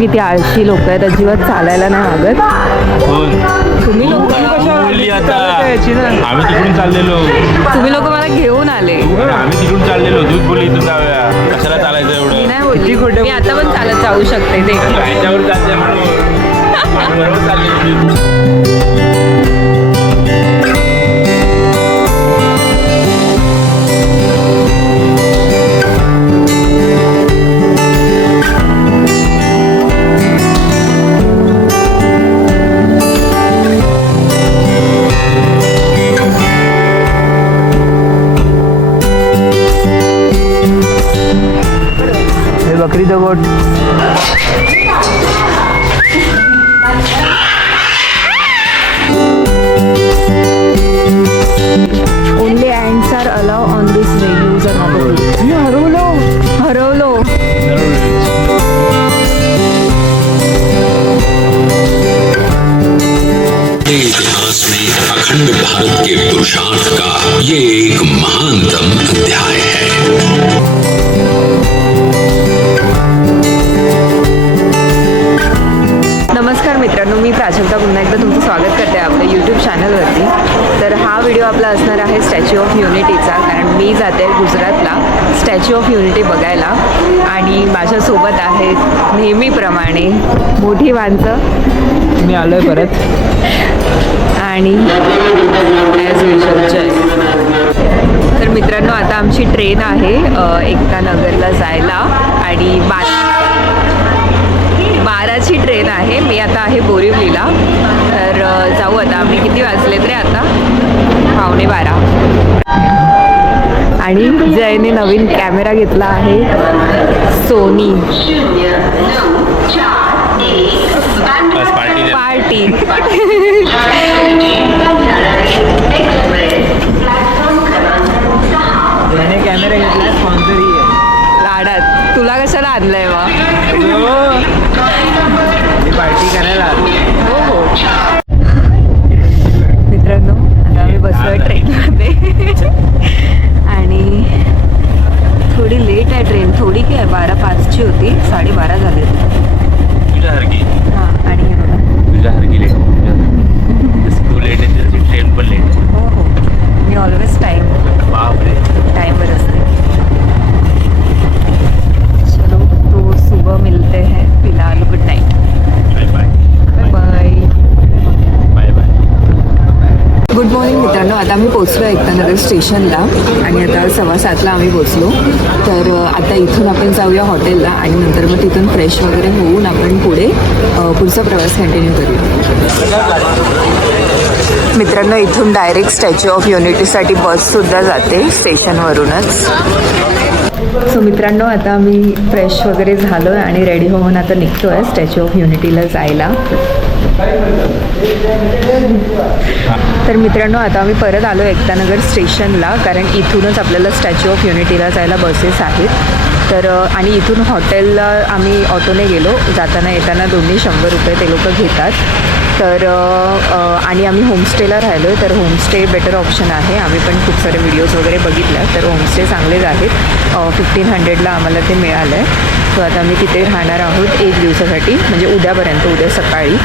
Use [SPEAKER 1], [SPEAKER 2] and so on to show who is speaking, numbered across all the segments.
[SPEAKER 1] किती आळशी लोक आहेत अजिबात चालायला नाही मागत. तुम्ही लोक
[SPEAKER 2] आम्ही तिकडून चाललेलो.
[SPEAKER 1] तुम्ही लोक मला घेऊन आले.
[SPEAKER 2] आम्ही तिकडून चाललेलो. दूध बोलली इथून जाऊया. कशाला चालायचं एवढं?
[SPEAKER 1] नाही बोलली. मी आता पण चालत जाऊ शकते ते.
[SPEAKER 2] ह्याच्यावर चालते म्हणून. आम्ही
[SPEAKER 3] good Only ants
[SPEAKER 1] are allowed on this way. Use another way. मी हरवलो हरवलो
[SPEAKER 4] अखंड भारत के पुरुषार्थ का ये एक
[SPEAKER 1] असणार आहे स्टॅच्यू ऑफ युनिटीचा कारण मी जाते गुजरातला स्टॅच्यू ऑफ युनिटी बघायला. आणि माझ्यासोबत आहेत नेहमीप्रमाणे मोठी माणसं.
[SPEAKER 3] मी आलोय परत.
[SPEAKER 1] आणि ॲज युजल जय. तर मित्रांनो आता आमची ट्रेन आहे एकता नगरला जायला. आणि बा बाराची ट्रेन आहे. मी आता आहे बोरिवलीला. तर जाऊ आता. आम्ही किती वाजलेत रे आता? पावणे बारा. आणि जयने नवीन कॅमेरा घेतला आहे. सोनी.
[SPEAKER 2] पार्टी
[SPEAKER 1] पार्टी
[SPEAKER 3] याने कॅमेरा घेतला स्पॉन्सरही आहे
[SPEAKER 1] लाडात तुला कशाला आणलंय मग
[SPEAKER 3] मी पार्टी करायला आलो.
[SPEAKER 1] हो हो मित्रांनो आता आम्ही बसलोय ट्रेनमध्ये आणि थोडी लेट आहे ट्रेन थोडी काय बारा पाचची होती साडेबारा झाले
[SPEAKER 2] तुझ्यासारखी
[SPEAKER 1] हां आणि हे बघा
[SPEAKER 2] तुझ्यासारखी लेट तू लेट आहे त्याची ट्रेन पण लेट
[SPEAKER 1] हो हो मी ऑलवेज टाईम
[SPEAKER 2] बापरे
[SPEAKER 1] टाइम पर असते चलो तो सुबह मिलते हैं फिलहाल good night
[SPEAKER 2] bye bye
[SPEAKER 1] bye
[SPEAKER 2] bye bye
[SPEAKER 1] good morning मित्रांनो आता आम्ही पोचलो एकतानगर स्टेशनला आणि आता सव्वा सातला आम्ही पोचलो तर आता इथून आपण जाऊया हॉटेलला आणि नंतर मग तिथून फ्रेश वगैरे होऊन आपण पुढे पुढचा प्रवास कंटिन्यू करूया. मित्रांनो इथून डायरेक्ट स्टॅच्यू ऑफ युनिटीसाठी बससुद्धा जाते स्टेशनवरूनच. सो मित्रांनो आता आम्ही फ्रेश वगैरे झालो आहे आणि रेडी होऊन आता निघतो आहे स्टॅच्यू ऑफ युनिटीला जायला. तर मित्रांनो आता आम्ही परत आलो एकतानगर स्टेशनला कारण इथूनच आपल्याला स्टॅच्यू ऑफ युनिटीला जायला बसेस आहेत. तर आणि इथून हॉटेलला आम्ही ऑटोने गेलो. जाताना येताना दोन्ही शंभर रुपये ते लोक घेतात. तर आणि आम्ही होमस्टेला राहिलो आहे तर होमस्टे बेटर ऑप्शन आहे. आम्ही पण खूप सारे व्हिडिओज वगैरे बघितल्या तर होमस्टे चांगलेच आहेत. फिफ्टीन हंड्रेडला आम्हाला ते मिळालं आहे सो आता आम्ही तिथे राहणार आहोत एक दिवसासाठी म्हणजे उद्यापर्यंत उद्या सकाळी.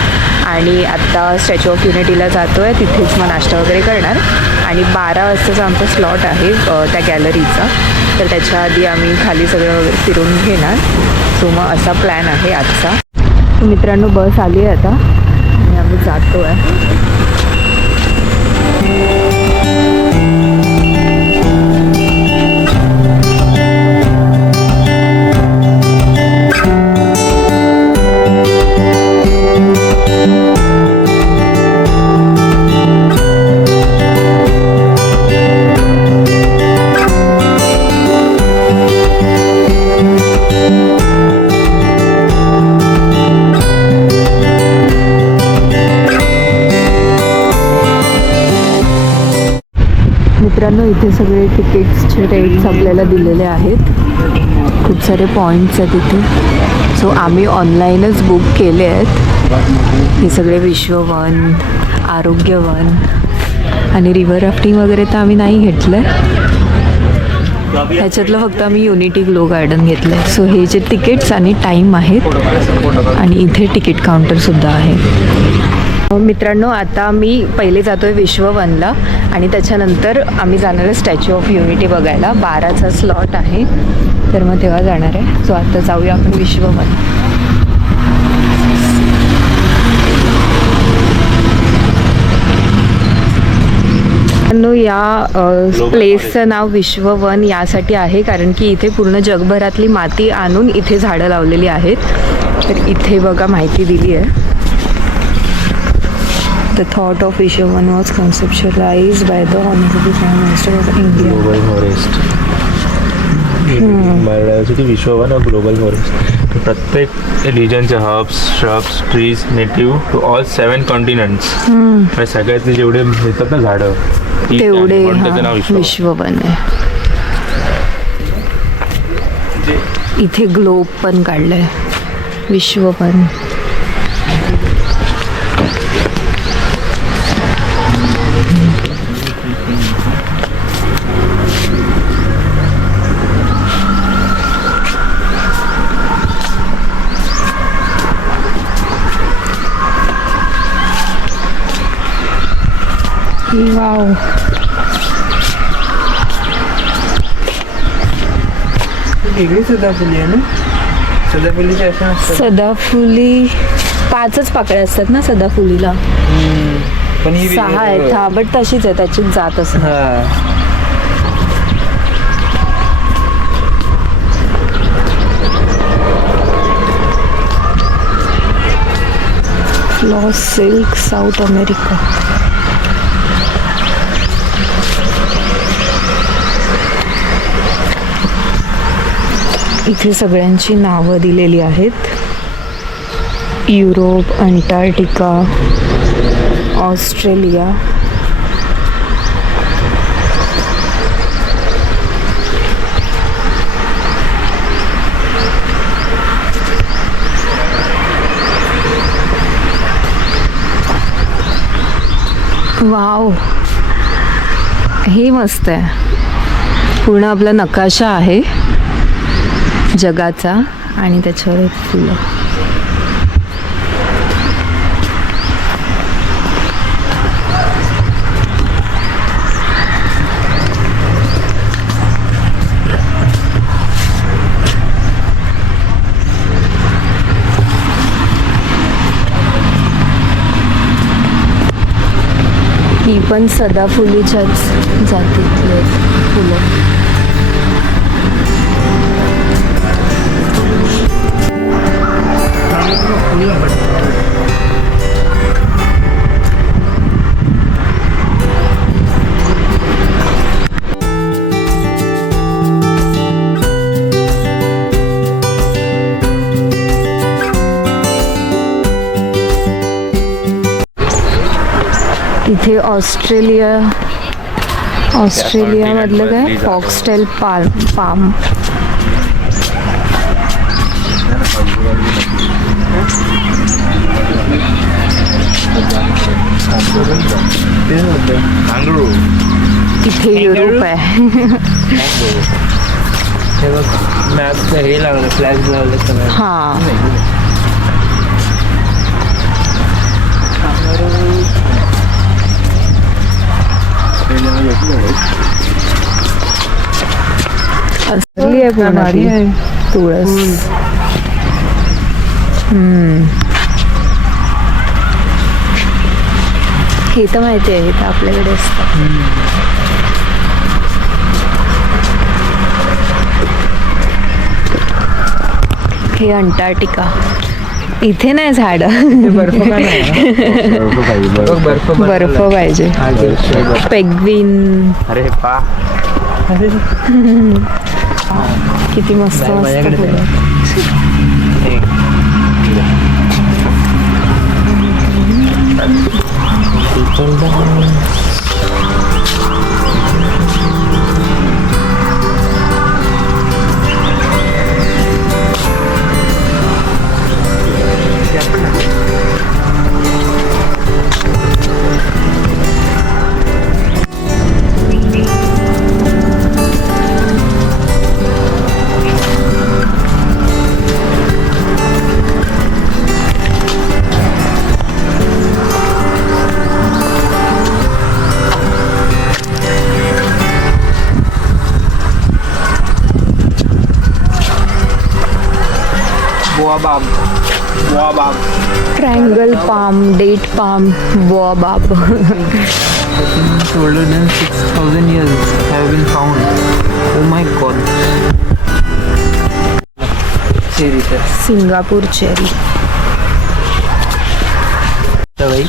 [SPEAKER 1] आणि आत्ता स्टॅच्यू ऑफ युनिटीला जातो आहे तिथेच मग नाश्ता वगैरे करणार. आणि बारा वाजताचा आमचा स्लॉट आहे त्या गॅलरीचा तर त्याच्या आधी आम्ही खाली सगळं वगैरे फिरून घेणार. सो मग असा प्लॅन आहे आजचा. मित्रांनो बस आली आहे आता. आणि आम्ही जातो आहे तिकीट्सचे रेट्स आपल्याला दिलेले आहेत. खूप सारे पॉईंट्स आहेत इथे. सो आम्ही ऑनलाईनच बुक केले आहेत. हे सगळे विश्ववन आरोग्यवन आणि रिव्हर राफ्टिंग वगैरे तर आम्ही नाही घेतलं आहे ह्याच्यातलं फक्त आम्ही युनिटी ग्लो गार्डन घेतलं आहे सो हे जे तिकीट्स आणि टाईम आहेत आणि इथे तिकीट काउंटरसुद्धा आहे. मित्रांनो आता मी पहिले जातोय विश्ववनला आणि त्याच्यानंतर आम्ही जाणार आहे स्टॅच्यू ऑफ युनिटी बघायला. बाराचा स्लॉट आहे. तर मग तेव्हा जाणार आहे. सो आता जाऊया आपण विश्ववन. या प्लेसचं नाव विश्ववन यासाठी आहे. कारण की इथे पूर्ण जगभरातली माती आणून इथे झाडं लावलेली आहेत. तर इथे बघा माहिती दिली आहे. The thought of Vishwavan was conceptualize by the honourable prime minister of India
[SPEAKER 2] global forest Marathi Vishwavan और ग्लोबल फॉरेस्ट प्रत्येक रिजनचे herbs shrubs trees native to all seven continents सगळ्यातले जेवढे येतात ना झाडं ती
[SPEAKER 1] तेवढे
[SPEAKER 2] म्हणून त्याचं नाव
[SPEAKER 1] हा,
[SPEAKER 2] विश्ववन.
[SPEAKER 1] विश्ववन आहे. इथे ग्लोब पण काढलंय. विश्ववन वाव
[SPEAKER 3] वेगळी सदाफुली आहे ना? सदाफुलीची अशा नसतात
[SPEAKER 1] सदाफुली पाचच पाकळ्या असतात ना सदाफुलीला.
[SPEAKER 3] पण ही वेगळी
[SPEAKER 1] सहा आहेत. हा बट तशीच आहे त्याची जात असं
[SPEAKER 3] हा.
[SPEAKER 1] लॉस सिल्क साऊथ अमेरिका इथे सगळ्यांची नावं दिलेली आहेत. Europe Antarctica Australia. वाव. हे मस्त आहे. पूर्ण आपला नकाशा आहे. जगाचा आणि त्याच्यावर एक फुलं. ही पण सदाफुलीच्याच जातीतली आहेत फुलं. इथे ऑस्ट्रेलिया ऑस्ट्रेलियामधलं काय? फॉक्सटेल पाल पाम.
[SPEAKER 2] नांगरू
[SPEAKER 1] इथे युरोप आहे
[SPEAKER 3] हे बघ मॅपचं हे लावलं फ्लॅग लावलं तर
[SPEAKER 1] हां असली. आहे. तुळस हम्म. हे तर माहिती आहे हे तर आपल्याकडे असतं. हे अंटार्क्टिका. इथे नाही झाड.
[SPEAKER 3] बर्फ बर्फ
[SPEAKER 1] बर्फ पाहिजे. पेग्विन.
[SPEAKER 2] अरे पा.
[SPEAKER 1] किती मस्त मस्त पाम डेट पाम बाब
[SPEAKER 3] older than 6,000 years have been found. Oh my god. Cherry sir.
[SPEAKER 1] Singapore cherry
[SPEAKER 3] तर बाई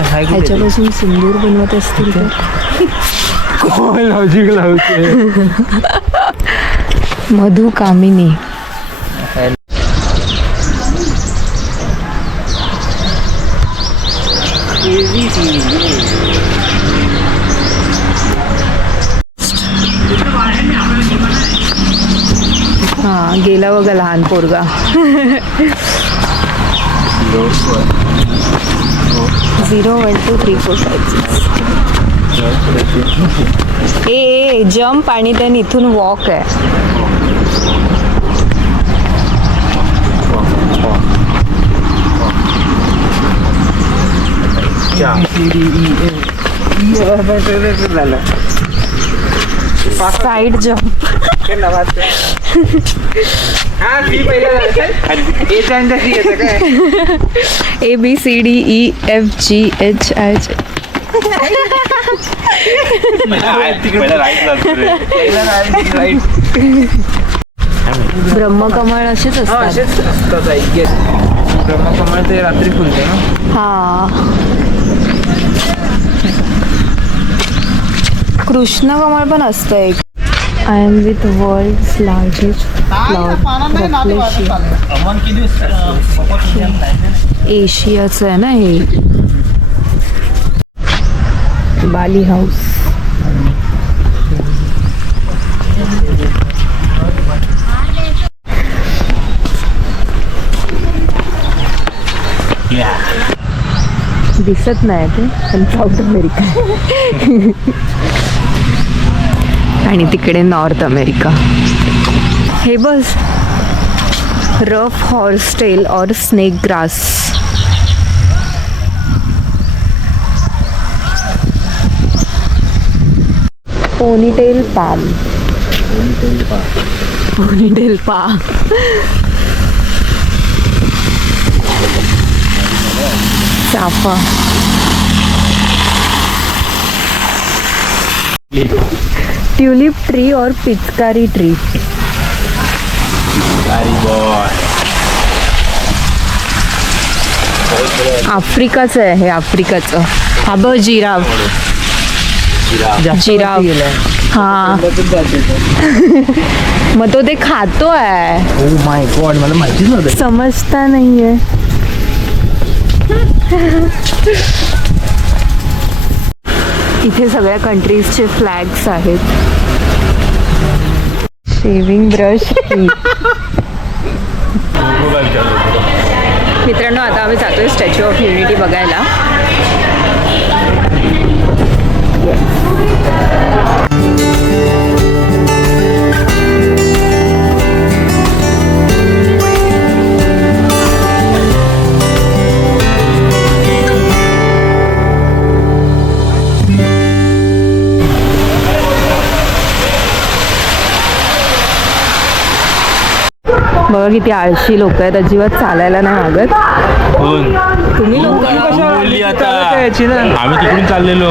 [SPEAKER 3] हाय कुठे
[SPEAKER 1] ह्याच्यापासून सिंदूर बनवत असतील तर.
[SPEAKER 3] लॉजिक लावते
[SPEAKER 1] मधु कामिनी. बघा लहान पोरगा zero one two three four five six A A jump आणि देन इथून वॉक आहे. Side jump A B C D E F G H I
[SPEAKER 2] पहिला राईट
[SPEAKER 3] राईट
[SPEAKER 1] ब्रह्मकमळ असेच असतात.
[SPEAKER 3] ब्रह्मकमळ ते रात्री फुलते ना?
[SPEAKER 1] हा. कृष्ण कमळ पण असतं एक. I M with world largest एशियाचं आहे ना हे बाली हाऊस दिसत नाही ते पण साऊथ अमेरिका आणि तिकडे नॉर्थ अमेरिका. हे बस रफ हॉर्सटेल और snake grass. Ponytail palm ponytail पा चाफा ट्यूलिप ट्री और पिचकारी ट्री. आफ्रिकाचं आहे हे आफ्रिकाचं. हा बघ जिराव जिराव हा. मग तो ते खातो आहे.
[SPEAKER 3] ओ माय गॉड मला माहितीच नव्हतं.
[SPEAKER 1] समजता नाहीये. इथे सगळ्या कंट्रीजचे फ्लॅग्स आहेत. शेविंग ब्रश मित्रांनो आता आम्ही जातोय स्टॅच्यू ऑफ युनिटी बघायला. बघा किती आळशी लोक आहेत अजिबात चालायला नाही मागत
[SPEAKER 2] कोण?
[SPEAKER 1] तुम्ही लोक
[SPEAKER 2] आम्ही तिकडून चाललेलो.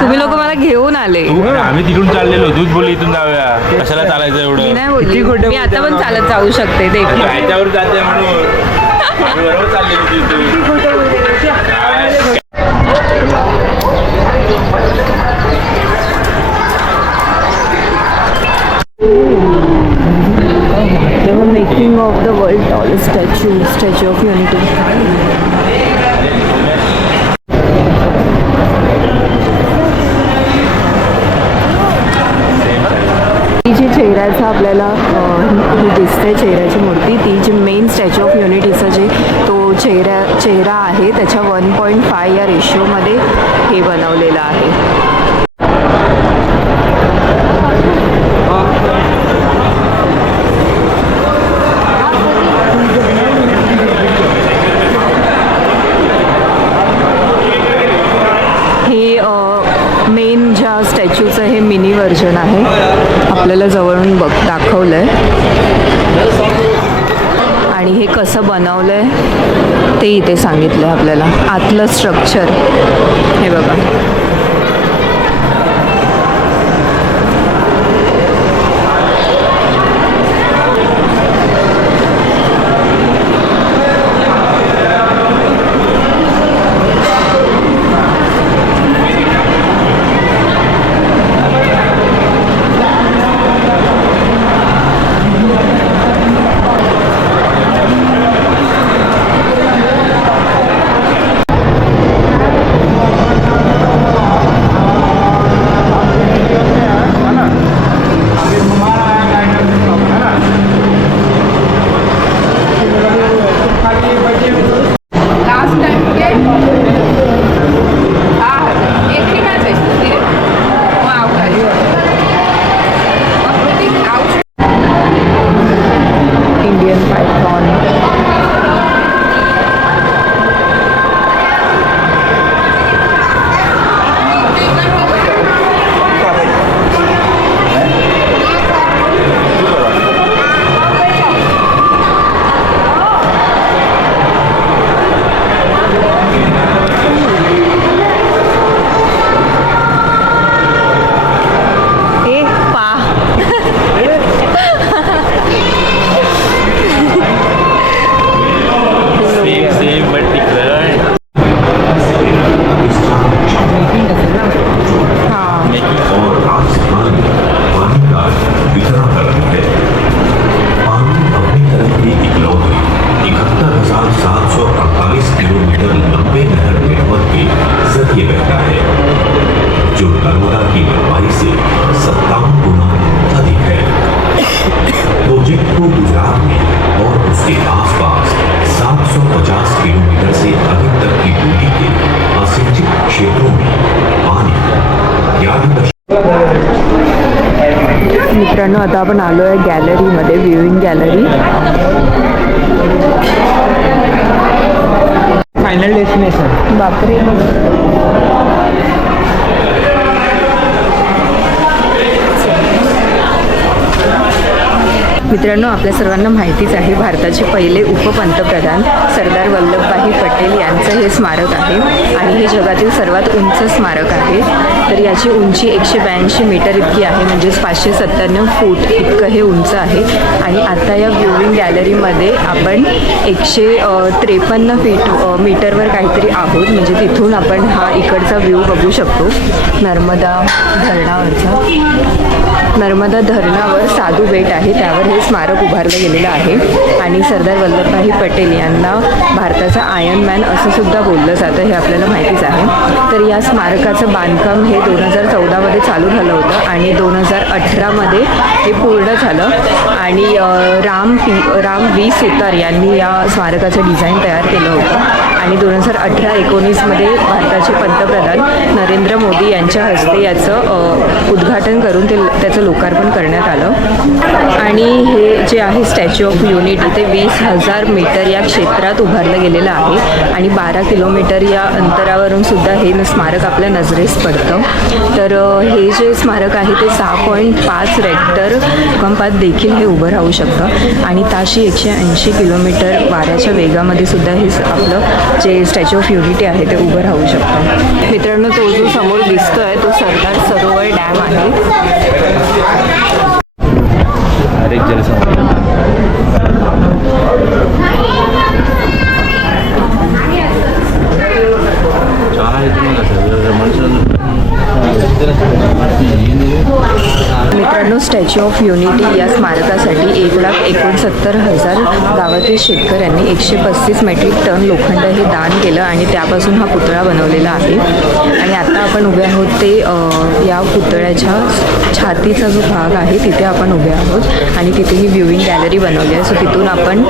[SPEAKER 1] तुम्ही लोक मला घेऊन आले.
[SPEAKER 2] आम्ही तिकडून चाललेलो. दूध बोलली इथून जाऊया. कशाला चालायचं
[SPEAKER 1] मी
[SPEAKER 2] एवढं
[SPEAKER 1] नाही बोलली. मी आता पण चालत जाऊ शकते ते
[SPEAKER 2] ह्याच्यावर जाते म्हणून.
[SPEAKER 1] World the world Statue statue statue of unity जी चेहऱ्याचा आपल्याला दिसते चेहऱ्याची मूर्ती ती जी मेन स्टॅच्यू ऑफ युनिटीचा जे तो चेहऱ्या चेहरा आहे त्याच्या वन पॉईंट फाय या रेशिओमध्ये हे बनवलेलं आहे हे मेन ज्या स्टॅच्यूचं हे मिनी व्हर्जन आहे. आपल्याला जवळून बघ दाखवलं आहे आणि हे कसं बनवलं आहे ते इथे सांगितलं आहे आपल्याला. आतलं स्ट्रक्चर हे बघा. मित्रांनो आता आपण आलो आहे गॅलरीमध्ये व्ह्यूइंग गॅलरी
[SPEAKER 3] फायनल डेस्टिनेशन
[SPEAKER 1] बापरे. मित्रांनो आपल्या सर्वांना माहितीच आहे भारताचे पहिले उपपंतप्रधान सरदार वल्लभभाई पटेल यांचं हे स्मारक आहे. आणि हे जगातील सर्वात उंच स्मारक आहे. तर याची उंची एकशे ब्याऐंशी मीटर इतकी आहे म्हणजेच पाचशे सत्त्याण्णव फूट इतकं हे उंच आहे. आणि आता या व्ह्यूविंग गॅलरीमध्ये आपण एकशे त्रेपन्न फीट मीटरवर काहीतरी आहोत. म्हणजे तिथून आपण हा इकडचा व्ह्यू बघू शकतो. नर्मदा धरणावरचा. नर्मदा धरणावर साधू बेट आहे त्यावर हे स्मारक उभारलं गेलेलं आहे. आणि सरदार वल्लभभाई पटेल यांना भारताचा आयर्न मॅन असं सुद्धा बोललं जातं हे आपल्याला माहितीच आहे. तर या स्मारकाचं बांधकाम हे दोन हजार चौदामध्ये चालू झालं होतं आणि दोन हजार अठरामध्ये हे पूर्ण झालं. आणि राम पी राम वी सुतार यांनी या स्मारकाचं डिझाईन तयार केलं होतं. आणि दोन हजार अठरा एकोणीसमध्ये भारताचे पंतप्रधान नरेंद्र मोदी यांच्या हस्ते याचं उद्घाटन करून ते त्याचं लोकार्पण करण्यात आलं. आणि हे जे आहे स्टॅच्यू ऑफ युनिटी ते वीस हजार मीटर या क्षेत्रात उभारलं गेलेलं आहे. आणि बारा किलोमीटर या अंतरावरून सुद्धा हे स्मारक आपल्या नजरेस पडतं. तर हे जे स्मारक आहे ते सहा पॉईंट पाच रेक्टर भूकंपात देखील हे उभं राहू शकतं. आणि ताशी एकशे ऐंशी किलोमीटर वाऱ्याच्या वेगामध्ये सुद्धा हे आपलं जे स्टॅच्यू ऑफ युनिटी आहे ते उभं राहू शकतं. मित्रांनो तो जो समोर दिसतो आहे तो सरदार सरोवर डॅम आहे. मित्रांनो स्टॅच्यू ऑफ युनिटी या स्मारकासाठी एक लाख एकोणसत्तर हजार गावातील शेतकऱ्यांनी एकशे पस्तीस मेट्रिक टन लोखंड हे दान केलं आणि त्यापासून हा पुतळा बनवलेला आहे. आणि आता आपण उभे आहोत ते या पुतळ्याच्या छातीचा जो भाग आहे तिथे आपण उभे आहोत आणि तिथे ही व्ह्यूइंग गॅलरी बनवली आहे. सो तिथून आपण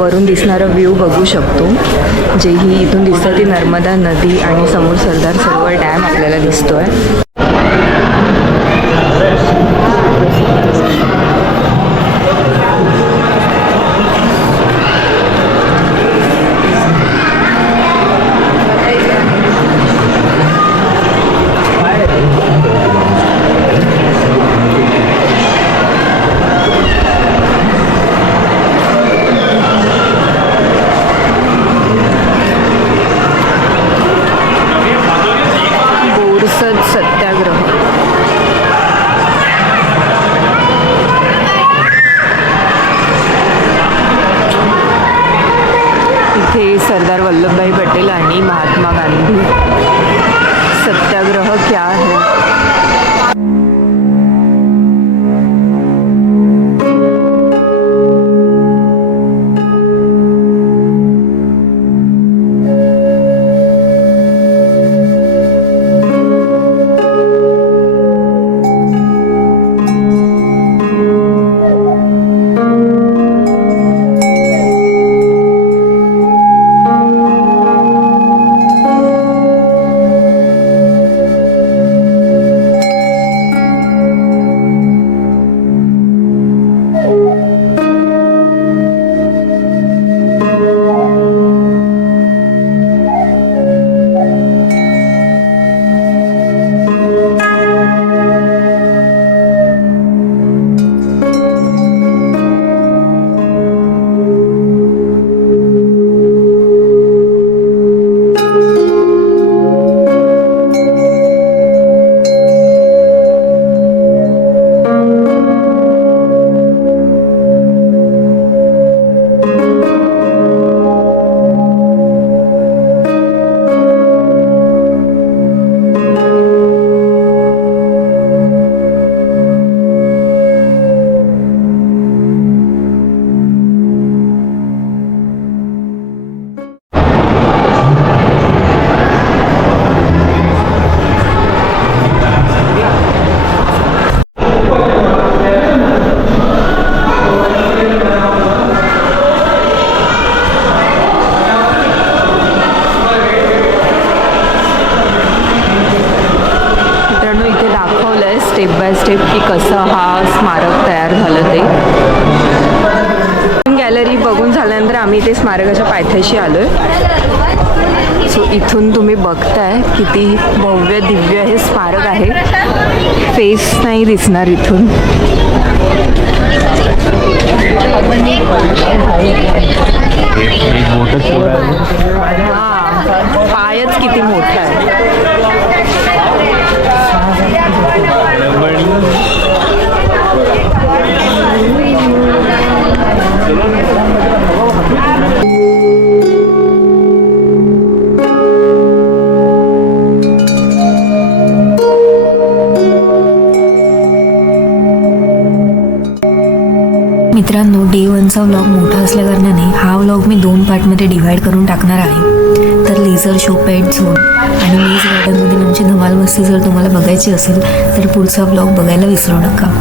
[SPEAKER 1] वरून दिसणारा व्ह्यू बघू शकतो. जे ही इथून दिसतं ती नर्मदा नदी आणि समोर सरदार सरोवर डॅम आपल्याला दिसतो आहे पायथ्याशी आलो आहे सो इथून तुम्ही बघताय किती भव्य दिव्य हे स्मारक आहे. फेस नाही दिसणार इथून. हा पायच किती मोठा
[SPEAKER 5] मित्रांनो डे वनचा व्लॉग मोठा असल्याकारणाने हा व्लॉग मी दोन पार्टमध्ये डिवाईड करून टाकणार आहे. तर लेझर शो पॅट झोन आणि मेज गार्डनमधील आमची धमाल मस्ती जर तुम्हाला बघायची असेल तर पुढचा व्लॉग बघायला विसरू नका.